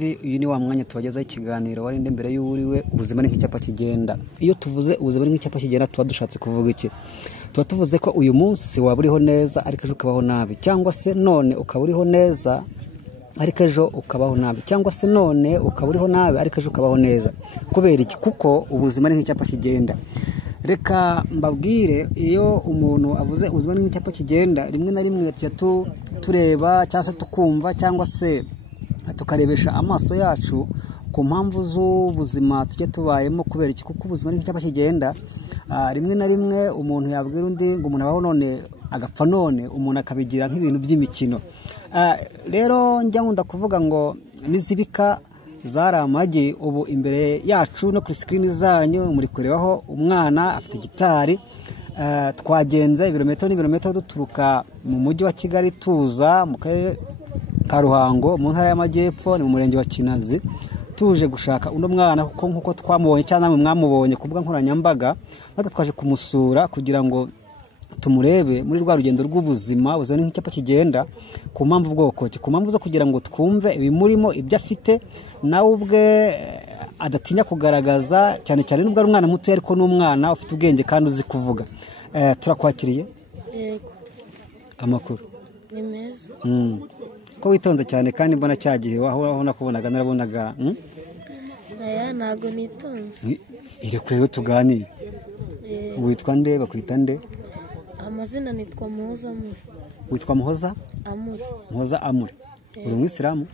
TV. Uyu ni wa mwanya tubagezaho ikiganiro warinde imbere y'uriwe ubuzima ni nk'icyapa kigenda. Iyo tuvuze ubuzima ni nk'icyapa kigenda tuba dushatse kuvuga iki? Tuba tuvuze ko uyu munsi waba uriho neza ariko ejo ukabaho nabi, cyangwa se none ukaba uriho neza ariko ejo ukabaho nabi, cyangwa se none ukaba uriho nabi ariko ejo ukabaho neza. Kubera iki? Kuko ubuzima ni nk'icyapa kigenda. Reka mbabwire, iyo umuntu avuze ubuzima ni nk'icyapa kigenda, rimwe na rimwe tujya tureba cyangwa se tukumva cyangwa se tukarebesha amaso yacu ku mpamvu z'ubuzima tujye tubayemo. Kubera iki? Kuko ubuzima ni nk'icyapa kigenda. Rimwe na rimwe umuntu yabwira undi ngo umuntu abaho none agapfa none, umuntu akabigira nk'ibintu by'imikino. Rero njya nkunda kuvuga ngo nizibika zari amagi. Ubu imbere yacu no kuri screen zanyu muri kurebaho umwana afite gitari. Twagenze ibirometero duturuka mu mujyi wa Kigali tuza mu karere ka Ruhango mu ntara y'Amajyepfo, ni mu murenge wa Kinazi, tuje gushaka uno mwana kuko nkuko twamubonye cyangwa namwe mwamubonye ku mbuga nkoranyambaga, natwe twaje kumusura kugira ngo tumurebe muri rwa rugendo rw'ubuzima. Ubuzima ni nk'icyapa kigenda ku mpamvu bwoko ki? Ku mpamvu zo kugira ngo twumve ibimurimo, ibyo afite nawe ubwe adatinya kugaragaza, cyane cyane nubwo ari umwana muto ariko n'umwana ufite ubwenge kandi uzi kuvuga. Turakwakiriye. Yego. Amakuru Ni meza. Ko witonze cyane kandi mbona cyagihe aho nakubonaga narabonaga. Aya ntago nitonze. Irekure rero tuganire. Witwa nde? Bakwita nde? Amazina nitwa Muhoza Amuri. Witwa Muhoza Amuri. Muhoza Amuri. Uri umwisilamu?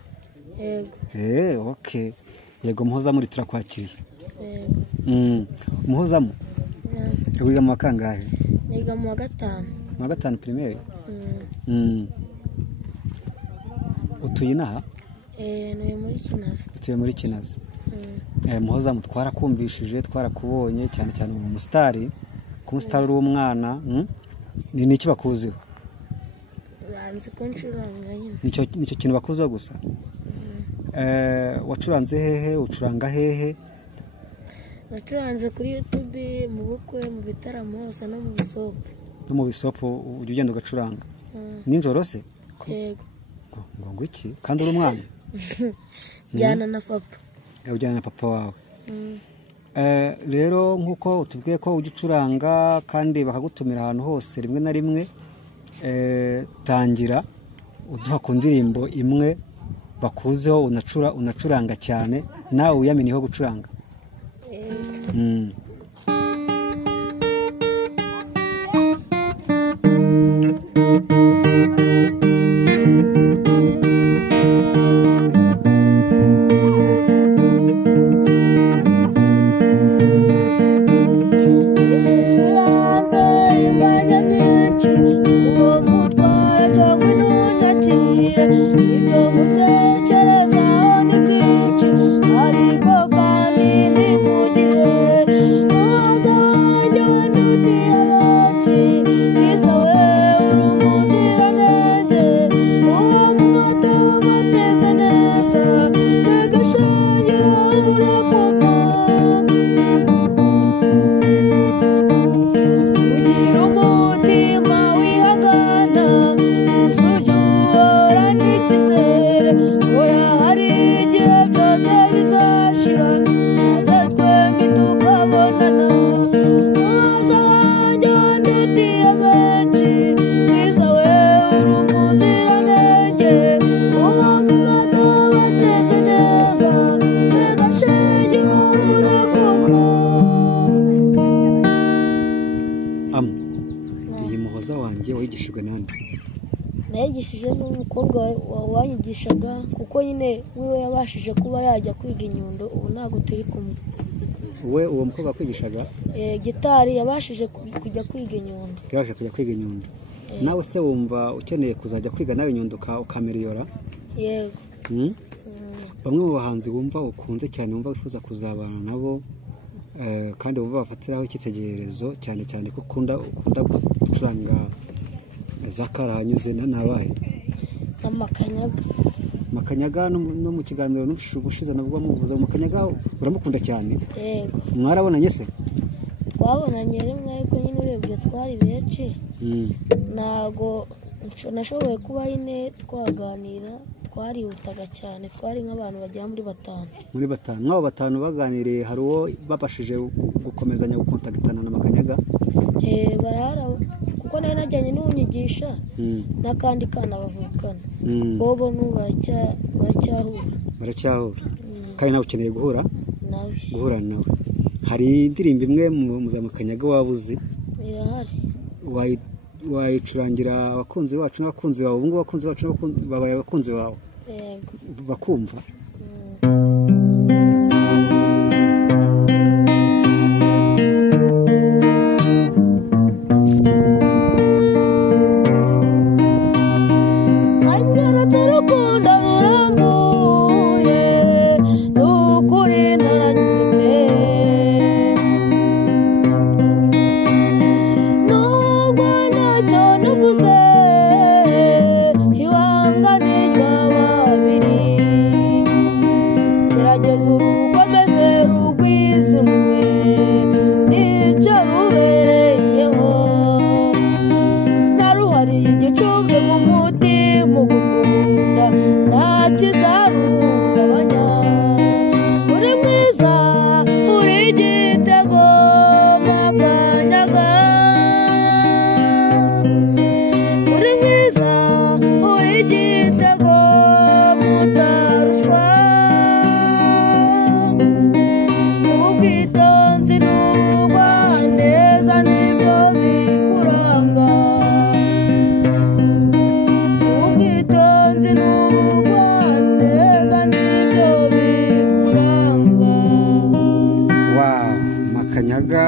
Yego. Okay. Yego Muhoza Amuri, turakwakiriye. Yego. Muhoza Amuri. Wiga mu kangahe? Niga mu wa gatanu. Mu wa gatanu primaire? Utuye inaha? Ntuye muri Kinazi. Utuye muri Kinazi. Muhoza Amuri, twarakumvishije, twarakubonye cyane cyane mu musitari. Ku musitari uri umwana. Ni iki bakuziho? Banzi ko ncuranga nyine. Nicyo kintu bakuziho gusa? Wacuranze hehe? Ucuranga hehe? Nacuranze kuri YouTube, mu bukwe, mu bitaramo hose no mu bisopo. No mu bisopo ujya ugenda ugacuranga? Ninjoro se? Yego. Ngo iki? Kandi uri umwana? Jyana na papa. Ujyana na papa wawe. Rero nkuko utubwiye ko ujya ucuranga kandi bakagutumira ahantu hose rimwe na rimwe, tangira uduha ku ndirimbo imwe bakuzeho unacuranga cyane, nawe uyaminiho gucuranga. Nayigishije n'umukobwa wanyigishaga kuko nyine wiwe yabashije kuba yajya kwiga inyundo, ubu ntago turi kumwe. Uwo mukobwa kwigishaga gitari yabashije kujya kwiga inyundo. Yaje kujya kwiga inyundo. Nawe se wumva ukeneye kuzajya kwiga nawe inyundo ukameriyora? Yego. Bamwe mu bahanzi wumva ukunze cyane, wumva wifuza kuzabana nabo, kandi wumva bafatiraho icyitegererezo cyane cyane ko ukunda gucuranga zakaranyuze nabaye? Amakanyaga. Makanyaga no mu kiganiro n'ubushize nabwo muvuze Makanyaga uramukunda cyane? Yego. Mwarabonanye se? Twabonanye rimwe ariko nyine urebye twari benshi. Nago nashoboye kuba nyine twaganira twarihutaga cyane, twari nk'abantu bagera muri 5. muri 5 mwabo 5 baganiriye, hari uwo babashije gukomezanya gukontaktana na Makanyaga? Barahara kuko nari najyanye n'unyigisha n'akandi kana bavukana, bobo baracyahura kandi nawe ukeneye guhura nawe. Hari indirimbo imwe mu za Makanyaga wabuze? Irahari. Wayicurangira abakunzi bacu n'abakunzi bawe? Ubu ngubu abakunzi bacu babaye abakunzi bawe bakumva?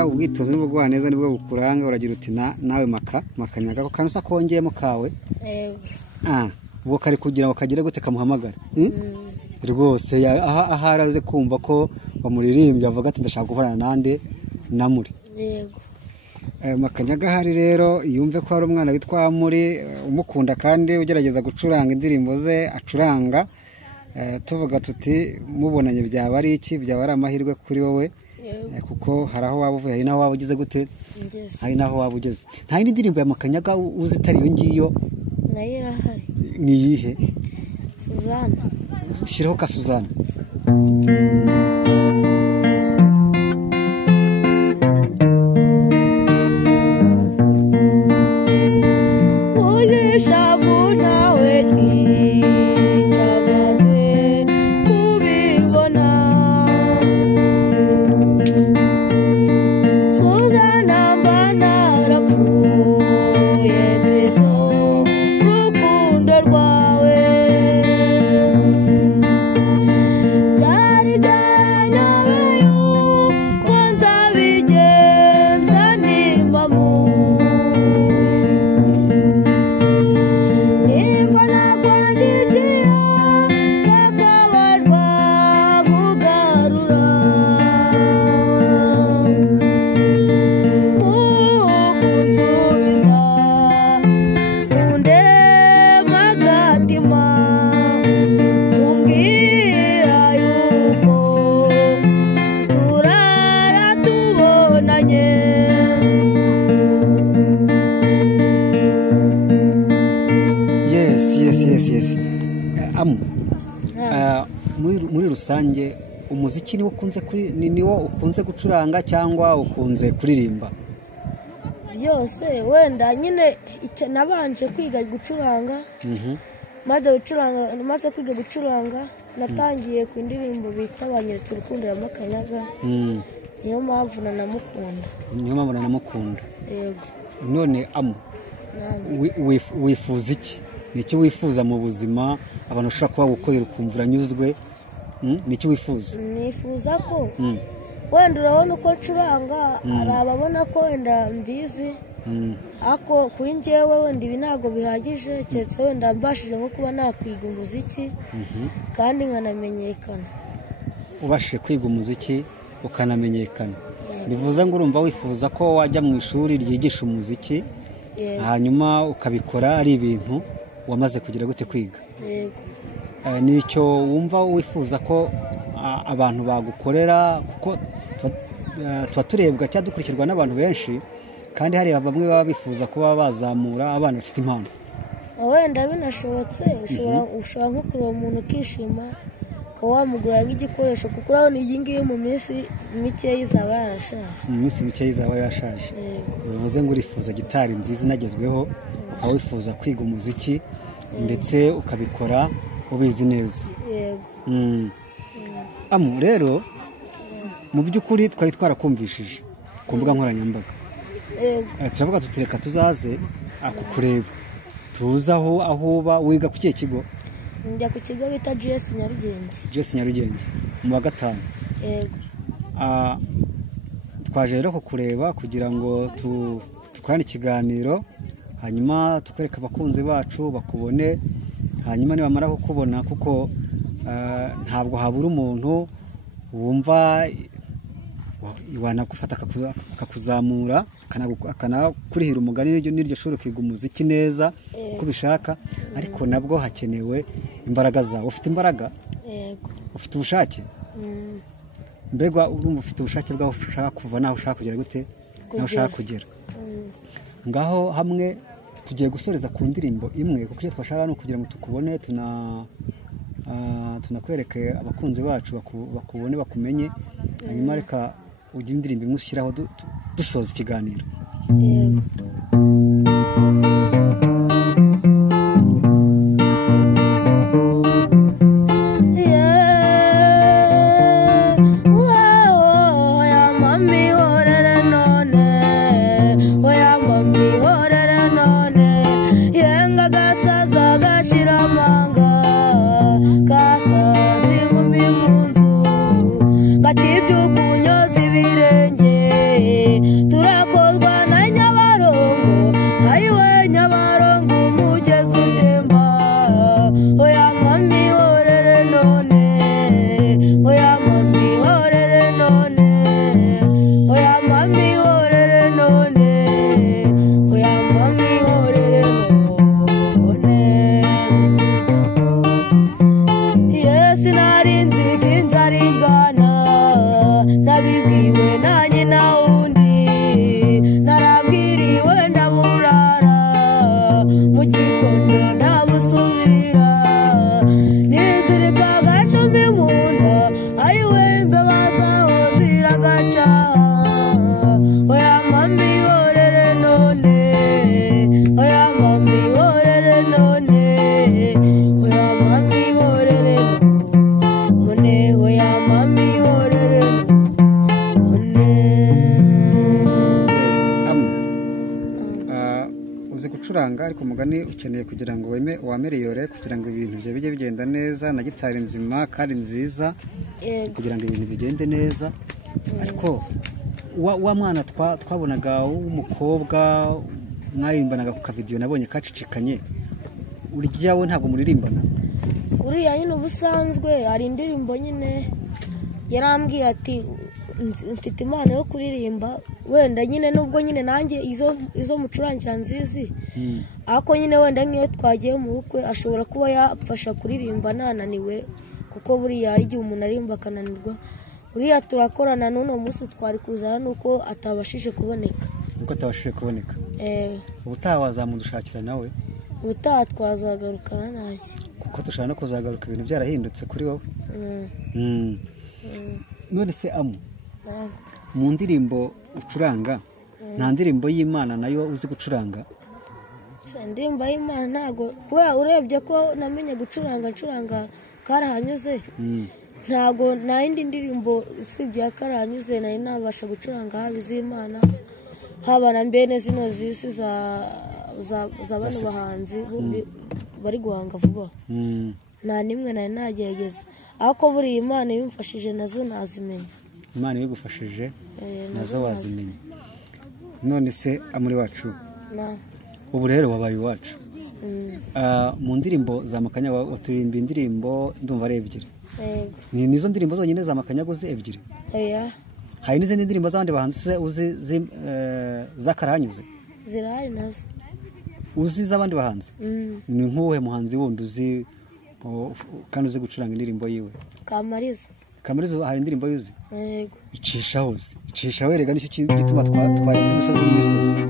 Ubwitonzi n'ubugwaneza nibwo bukuranga, uragira uti nawe Makanyaga ko kanisa kongeyemo kawe? Ubu kari kugira ngo kagire gute kamuhamagara rwose aharaze kumva ko bamuririmbye avuga ati ndashaka guhorana nande namuri. Makanyaga hari rero yumve ko hari umwana witwa muri umukunda kandi ugerageza gucuranga indirimbo ze acuranga, tuvuga tuti mubonanye byaba ari iki? Byaba ari amahirwe kuri wowe kuko hari aho waba uvuye, hari naho waba ugeze gute? Hari naho waba ugeze. Nta yindi ndirimbo ya Makanyaga uzi itari iyo ngiyo? Nayo irahari. Ni iyihe? Suzana. Shiraho ka Suzana. Muri rusange umuziki niwo ukunze gucuranga cyangwa ukunze kuririmba? Byose, wenda nyine nabanje kwiga gucuranga, maze kwiga gucuranga natangiye ku indirimbo bita Banyeretse urukundo ya Makanyaga, niyo mpamvu nanamukunda. Yego. None wifuza iki? Niki wifuza mu buzima abantu ushaka kuba gukorera ukumva uranyuzwe? Niki wifuza? Nifuza ko wenda urabona uko ncuranga, hari ababona ko wenda mbizi, ako kuri njyewe wenda ibi ntabwo bihagije, keretse wenda mbashije nko kuba nakwiga umuziki kandi nkanamenyekana. Ubashije kwiga umuziki ukanamenyekana, bivuze ngo urumva wifuza ko wajya mu ishuri ryigisha umuziki hanyuma ukabikora ari ibintu wamaze kugira gute kwiga? Yego. Nicyo wumva wifuza ko abantu bagukorera, kuko tuba turebwa cyangwa dukurikirwa n'abantu benshi, kandi hari bamwe baba bifuza kuba bazamura abana bafite impano. wenda binashobotse ushobora nko kureba umuntu ukishima ukaba wamugurira nk'igikoresho kuko urabona iyi ngiyi mu minsi mikeya izaba yarashaje. mu minsi mikeya izaba yashaje. bivuze ngo urifuza gitari nziza inagezweho, ukaba wifuza kwiga umuziki ndetse ukabikora ubizi neza. Yego. Rero mu by'ukuri twari twarakumvishije ku mbuga nkoranyambaga. Turavuga tutireka tuzaze kureba, tuza aho uba. Wiga ku kihe kigo? Njya ku kigo bita GS Nyarugenge. GS Nyarugenge mu wa 5. Yego. Twaje rero kukureba kugira ngo dukorane ikiganiro, hanyuma tukwereka abakunzi bacu bakubone, hanyuma nibamara kukubona kuko ntabwo habura umuntu wumva wanagufata akakuzamura akanakurihira umugani n'iryo shuri ukiga umuziki neza uko ubishaka, ariko nabwo hakenewe imbaraga zawe. Ufite imbaraga? Yego. Ufite ubushake? Mbega urumva ufite ubushake bwaho ushaka kuva naho ushaka kugera gute? Naho ushaka kugera. Ngaho hamwe tugiye gusoreza ku ndirimbo imwe, kuko icyo twashaka ni ukugira ngo tukubone, tunakwereke abakunzi bacu bakubone bakumenye, hanyuma reka ugire indirimbo imwe ushyiraho dusoza ikiganiro. Yego. Ariko umugani ukeneye kugira ngo wameriyore, kugira ngo ibintu bye bijye bigenda neza, na gitari nzima kandi nziza, kugira ngo ibintu bigende neza. Ariko wa mwana twabonaga w'umukobwa mwarimbanaga ku kavideyo nabonye kacicikanye, uryawe ntabwo muririmbana? Uriya nyine ubusanzwe hari indirimbo nyine yarambwiye ati mfite impano yo kuririmba, wenda nyine nubwo nyine nanjye izo mucurangira nzizi, ariko nyine wenda nk'iyo twagiye mu bukwe ashobora kuba yafasha kuririmba nananiwe, kuko buriya igihe umuntu arimba akananirwa. Buriya turakorana n'uno munsi twari kuzana nuko atabashije kuboneka. Nuko atabashije kuboneka? Ubutaha wazamudushakira nawe? Ubutaha twazagarukana ntacyo, kuko dushaka no kuzagaruka ibintu byarahindutse kuri wowe. None se mu ndirimbo ucuranga nta ndirimbo y'Imana nayo uzi gucuranga? Indirimbo y'Imana ntago, kubera urebye ko namenye gucuranga karahanyuze, ntago nta yindi ndirimbo usibye ya karahanyuze nari nabasha gucuranga, haba iz'Imana haba na mbene zino zisi za bano bahanzi bari guhanga vuba, nta nimwe nari nagerageza, ariko buriya Imana ibimfashije nazo nazimenya. Imana ibigufashije nazo wazimenya. None se amuri wacu, ubu rero wabaye iwacu. Mu ndirimbo za Makanyaga turirimba indirimbo ndumva ari ebyiri. Ni nizo ndirimbo zonyine za Makanyaga uzi ebyiri? Hari n'izindi ndirimbo z'abandi bahanzi uzi zakarahanyuze? Zirahari nazo. Uzi z'abandi bahanzi? Ni nk'uwuhe muhanzi wundi uzi kandi uzi gucuranga indirimbo yiwe? Kamariza. Kamariza hari indirimbo yuzi? Yego. Icishaho erega nicyo gituma twarenze imisozi n'imisozi.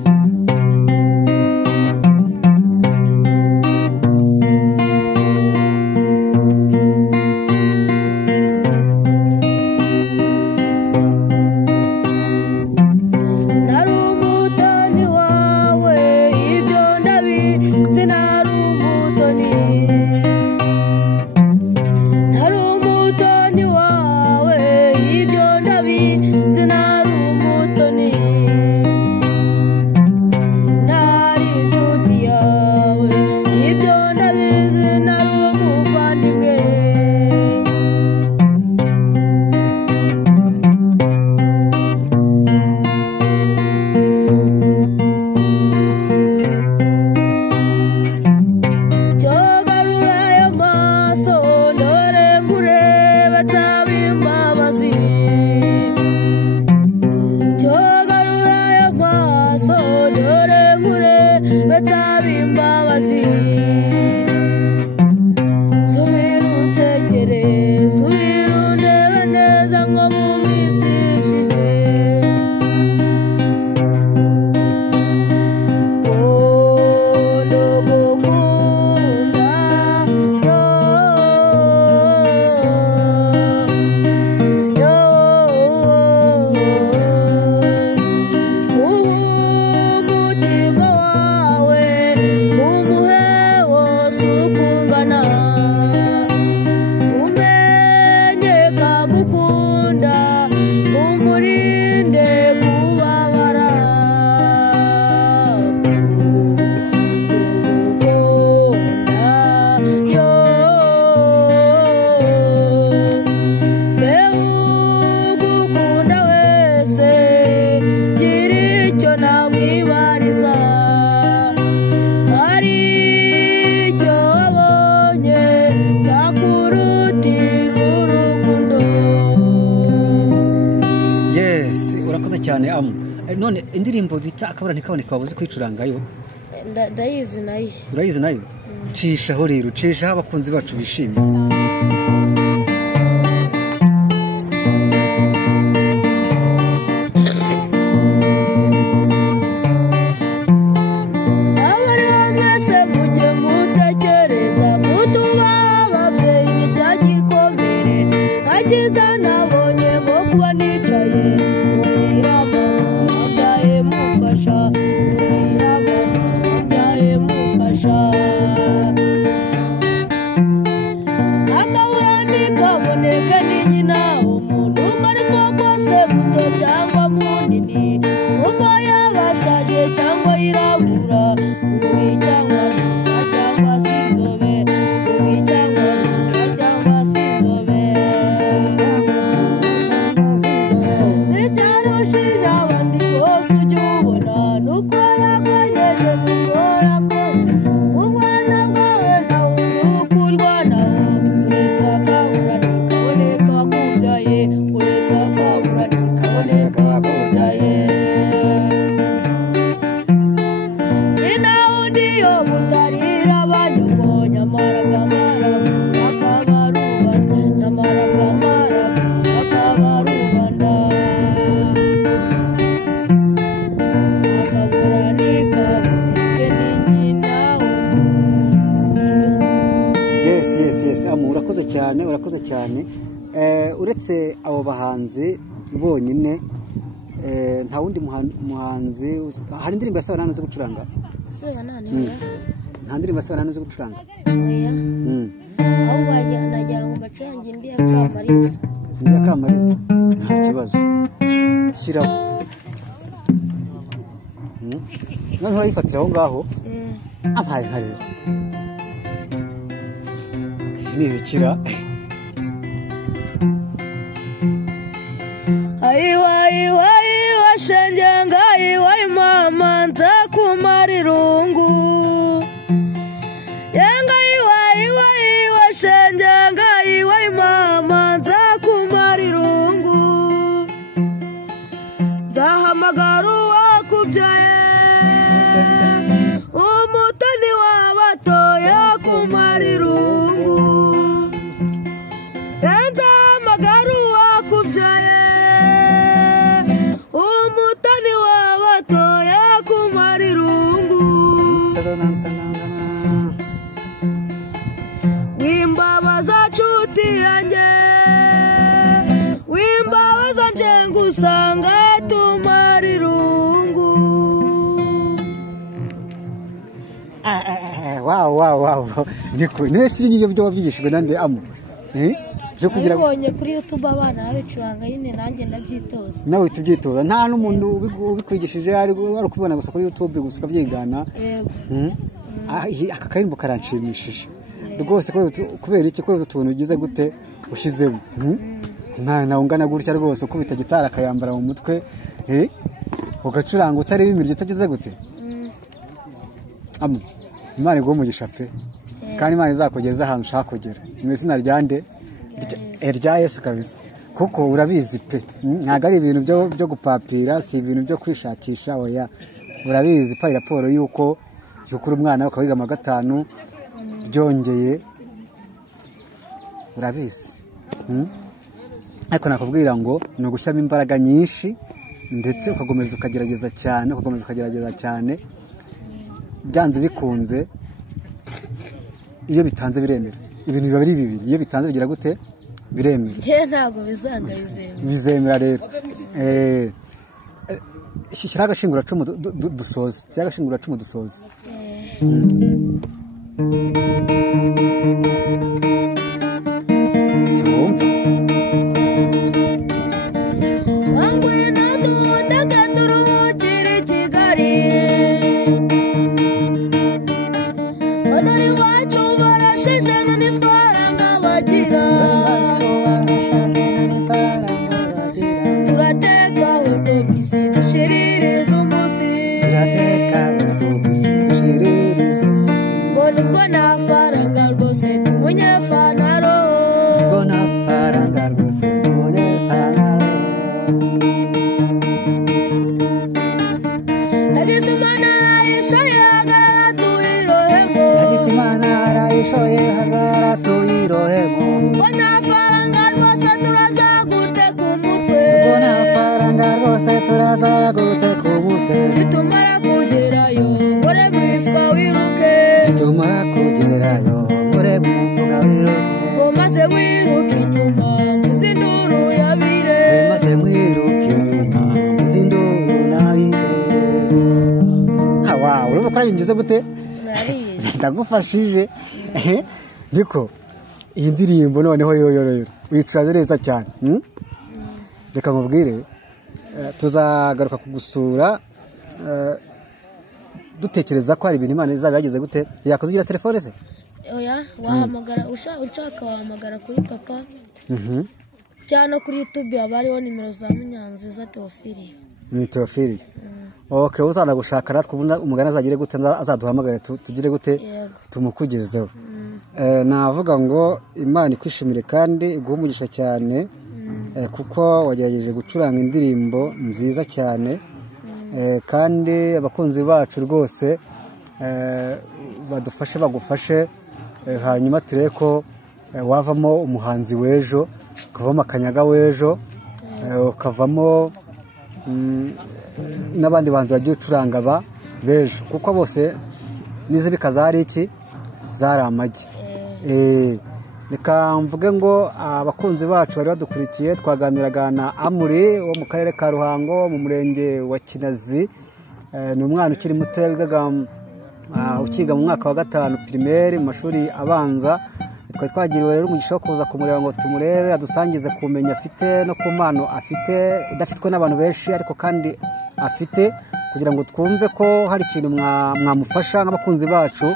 cyane amu. None indirimbo bita akabura ntikaboneka wabuze kwicurangayo. Ndayizi nayo. Urayizi nayo? Cishaho rero, cishaho abakunzi bacu bishimye. Urakoze cyane uretse abo bahanzi bonyine nta wundi muhanzi hari indirimbo yasaba nane zo gucuranga nta ndirimbo yasaba nane zo gucuranga aho najya ngo bacurange indi ya Kamariza nta kibazo shyiraho none urayifatira aho ngaho abaye nkarera nibikira washengenga iwai mama nza kumarirungu yenga iwai washengenga iwai mama nza kumarirungu nzahamagara uwakubyaye umutoni w'abatoya kumarirungu nzahamagara uwakubyaye umutoni w'abatoya kumarirungu wimbabaza nshuti yanjye wimbabaza nje ngusanga tumarirungu. Wow nese ibyo byo wabyigishijwe nande amu byo kugira ubonye kuri YouTube abana babicuranga yine nanjye ndabyitoza nawe tubyitoza nta n'umuntu ubikwigishije ari kubibona gusa kuri YouTube gusa ukabyigana yego aka karimbo karanshimishije rwose kubera iki ko utuntu ugize gute ushizemo nawe ungana gutya rwose ukubita gitara akayambara mu mutwe ugacuranga utari bimirye utagize gute amu Imana iguhe umugisha pe kandi Imana izakugeza ahantu ushaka kugera mu izina ryande rya Yesu kabisa kuko urabizi pe ntago ari ibintu byo gupapira si ibintu byo kwishakisha oya urabizi pa raporo yuko uri umwana ukawiga mu 5 byongeye urabizi ariko nakubwira ngo ni ugushyiramo imbaraga nyinshi ndetse ukakomeza ukagerageza cyane byanze bikunze iyo bitanze biremera ibintu biba biri bibiri iyo bitanze bigira gute biremera ntabwo bizemera rero shyira agashingura cumu dusoze uraza gute ku mutwe nitumara kugerayo ngore mwifwa wiruke nitumara kugerayo ngore mwifwa wiruke ngo maze wiruke inyuma muzinduru yabire maze wiruke inyuma muzinduru nayire wow urumva ko yinjize gute ndagufashije ndiko iyi ndirimbo noneho yoyorero wicaze neza cyane reka nkubwire tuzagaruka kugusura dutekereza ko hari ibintu Imana izaba yageze gute yakuzugira telefone se oya wahamagara ushaka wahamagara kuri papa cyane kuri YouTube abariho nimero za Munyanziza Theophile ni Theophile okay uzana gushaka natwe umugana azagire gute azaduhamagare tugire gute tumukugezeho navuga ngo Imana ikwishimire kandi iguhumugisha cyane kuko wagerageje gucuranga indirimbo nziza cyane kandi abakunzi bacu rwose badufashe bagufashe hanyuma turebe ko wavamo umuhanzi w'ejo ukavamo akanyaga w'ejo ukavamo n'abandi bantu bagiye ucuranga b'ejo kuko bose n'izibika zari iki zari amagi reka mvuge ngo abakunzi bacu bari badukurikiye twaganiraga na Amuri wo mu karere ka Ruhango mu murenge wa Kinazi ni umwana ukiri muto ukiga mu mwaka wa 5 primaire mu mashuri abanza twari twagiriwe rero umugisha wo kuza kumureba ngo tumurebe adusangize kumenya afite no ku mpano afite idafitwe n'abantu benshi ariko kandi afite kugira ngo twumve ko hari ikintu mwamufasha nk'abakunzi bacu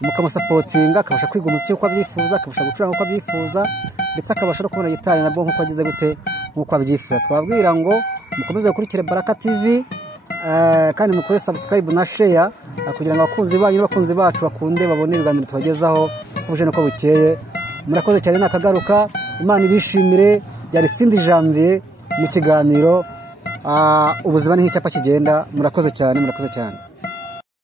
mukamusapotinga akabasha kwiga umuziki uko abyifuza akabasha gucuranga uko abyifuza ndetse akabasha no kubona gitari nabwo nk'uko agize gute nk'uko abyifuza twabwira ngo mukomeze gukurikira Baraka TV kandi mukore subscribe na share kugira ngo abakunzi banyu n'abakunzi bacu bakunde babone ibiganiro tubagezaho ubuje no ko bukeye murakoze cyane nakagaruka Imana ibishimire byari Sindi Janvier mu kiganiro ubuzima ni nk'icyapa kigenda murakoze cyane